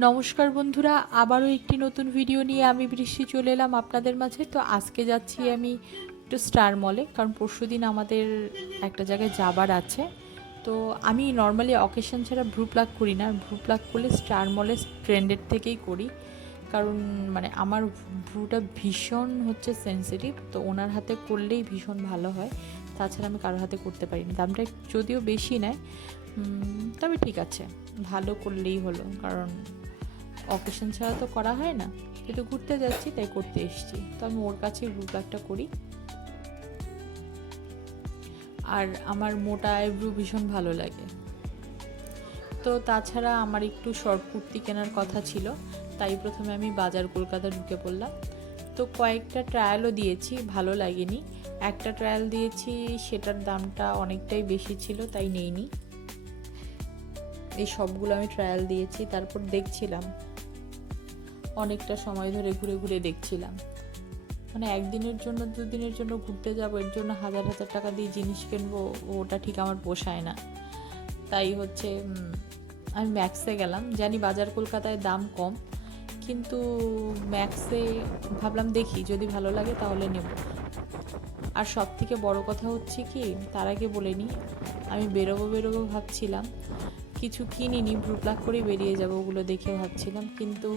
নমস্কার বন্ধুরা, আবারও একটি নতুন ভিডিও নিয়ে আমি বৃষ্টি চলে এলাম আপনাদের মাঝে। তো আজকে যাচ্ছি আমি একটু স্টার মলে, কারণ পরশুদিন আমাদের একটা জায়গায় যাবার আছে। তো আমি নর্মালি অকেশন ছাড়া ভ্রু প্লাক করি না, আর ভ্রু প্লাক করলে স্টার মলে ট্রেন্ডের থেকেই করি। কারণ মানে আমার ভ্রুটা ভীষণ সেন্সিটিভ, তো ওনার হাতে করলেই ভীষণ ভালো হয়। তাছাড়া আমি কারোর হাতে করতে পারি না। দামটা যদিও বেশি নেয়, তবে ঠিক আছে, ভালো করলেই হলো। কারণ অকেশন ছাড়া তো করা হয় না, যেহেতু ঘুরতে যাচ্ছি তাই করতে এসেছি। তো আমি ওর কাছেই ভ্রু প্লাকটা করি। আর আমার মোটা আইব্রু ভীষণ ভালো লাগে। তো তাছাড়া আমার একটু শর্ট কুর্তি কেনার কথা ছিল, তাই প্রথমে আমি বাজার কলকাতা ঢুকে পড়লাম। তো কয়েকটা ট্রায়ালও দিয়েছি, ভালো লাগেনি। একটা ট্রায়াল দিয়েছি, সেটার দামটা অনেকটাই বেশি ছিল, তাই নেইনি। এই সবগুলো আমি ট্রায়াল দিয়েছি, তারপর দেখছিলাম, অনেকটা সময় ধরে ঘুরে ঘুরে দেখছিলাম। মানে একদিনের জন্য দুদিনের জন্য ঘুরতে যাবো, এর জন্য হাজার হাজার টাকা দিয়ে জিনিস কিনবো, ওটা ঠিক আমার পোষায় না। তাই আমি ম্যাক্সে গেলাম। জানি বাজার কলকাতায় দাম কম, কিন্তু ম্যাক্সে ভাবলাম দেখি, যদি ভালো লাগে তাহলে নেব। আর সব থেকে বড় কথা হচ্ছে কি, তার আগে বলে নিই, আমি বেরোবো ভাবছিলাম, কিছু কিনিনি, ভ্রু প্লাক করে বেরিয়ে যাবো ওগুলো দেখে ভাবছিলাম। কিন্তু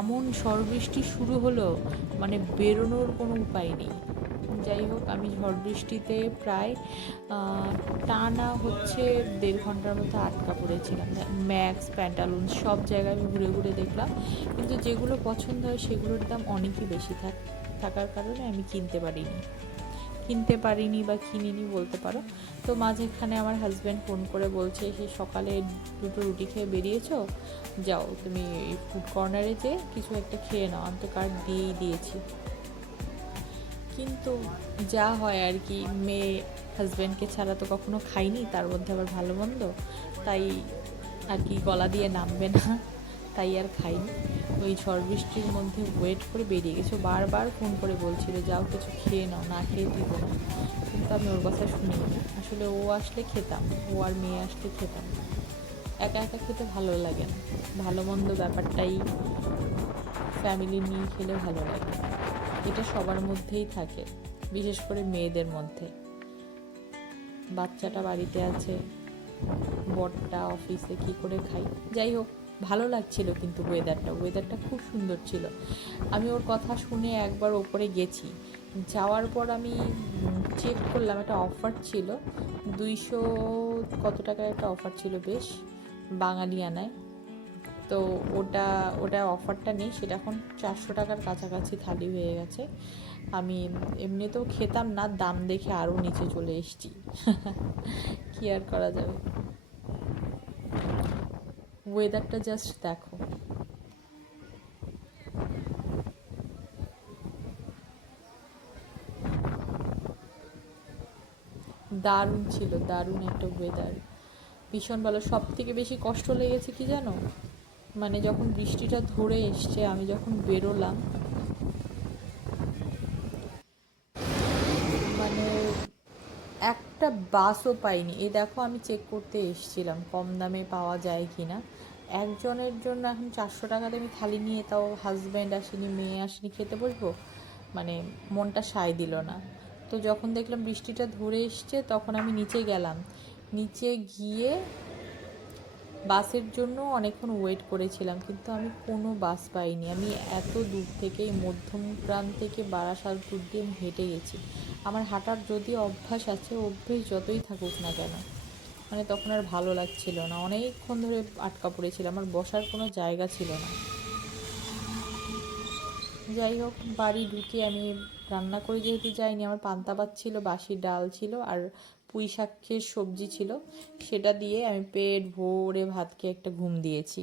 এমন ঝড় বৃষ্টি শুরু হলো, মানে বেরোনোর কোনো উপায় নেই। যাই হোক, আমি ঝড় বৃষ্টিতে প্রায় টানা 1.5 ঘন্টার মতো আটকা পড়েছিলাম। ম্যাক্স, প্যান্টালুন সব জায়গায় আমি ঘুরে ঘুরে দেখলাম, কিন্তু যেগুলো পছন্দ হয় সেগুলোর দাম অনেকই বেশি থাকার কারণে আমি কিনতে পারিনি বা কিনিনি বলতে পারো। তো মাঝখানে আমার হাজব্যান্ড ফোন করে বলছে, সে সকালে 2টো রুটি খেয়ে বেরিয়েছো, যাও তুমি ফুড কর্নারে যেয়ে কিছু একটা খেয়ে নাও, আমি তো কার্ড দিয়েই দিয়েছি। কিন্তু যা হয় আর কি, মেয়ে হাজব্যান্ডকে ছাড়া তো কখনো খাইনি, তার মধ্যে আবার ভালো মন্দ, তাই আর কি গলা দিয়ে নামবে না, তাই আর খাইনি। ওই ঝড় বৃষ্টির মধ্যে ওয়েট করে বেরিয়ে গেছে। বারবার ফোন করে বলছিল, যাও কিছু খেয়ে নাও, না খেয়ে দিব না। কিন্তু আমি ওর কথা শুনিনি। আসলে ও আসলে খেতাম, ও আর মেয়ে আসলে খেতাম। একা একা খেতে ভালো লাগে না, ভালো মন্দ ব্যাপারটাই ফ্যামিলি নিয়ে খেলে ভালো লাগে। এটা সবার মধ্যেই থাকে, বিশেষ করে মেয়েদের মধ্যে। বাচ্চাটা বাড়িতে আছে, বরটা অফিসে, কি করে খাই। যাই হোক, ভালো লাগছিল, কিন্তু ওয়েদারটা খুব সুন্দর ছিল। আমি ওর কথা শুনে একবার ওপরে গেছি, যাওয়ার পর আমি চেক করলাম, একটা অফার ছিল, 200 কত টাকার একটা অফার ছিল, বেশ বাঙালিয়ানায়। তো ওটা অফারটা নেই, সেটা এখন 400 টাকার কাছাকাছি থালি হয়ে গেছে। আমি এমনিতেও খেতাম না, দাম দেখে আরও নিচে চলে এসেছি। কি আর করা যাবে। ওয়েদারটা জাস্ট দেখো, দারুণ ছিল, দারুণ একটা ওয়েদার, ভীষণ ভালো। সব থেকে বেশি কষ্ট লেগেছে কি জানো, মানে যখন বৃষ্টিটা ধরে এসছে, আমি যখন বেরোলাম, মানে একটা বাসও পাইনি। এই দেখো, আমি চেক করতে এসেছিলাম কম দামে পাওয়া যায় কি না। একজনের জন্য এখন 400 টাকাতে আমি থালি নিয়ে, তাও হাজব্যান্ড আসেনি, মেয়ে আসেনি, খেতে বসবো, মানে মনটা সায় দিল না। তো যখন দেখলাম বৃষ্টিটা ধরে এসছে, তখন আমি নিচে গেলাম। নিচে গিয়ে বাসের জন্য অনেকক্ষণ ওয়েট করেছিলাম, কিন্তু আমি কোনো বাস পাইনি। আমি এত দূর থেকে, এই মধ্যমগ্রাম থেকে বারাসাত দূর দিয়ে আমি হেঁটে গেছি। আমার হাঁটার যদি অভ্যাস আছে, অভ্যেস যতই থাকুক না কেন, মানে তখন আর ভালো লাগছিল না, অনেকক্ষণ ধরে আটকা পড়েছিলাম, আমার বসার কোনো জায়গা ছিল না। যাই হোক, বাড়ি ঢুকে আমি রান্না করে যেহেতু যাইনি, আমার পান্তা ভাত ছিল, বাসি ডাল ছিল, আর পুঁই শাকের সবজি ছিল, সেটা দিয়ে আমি পেট ভরে ভাত খেয়ে একটা ঘুম দিয়েছি।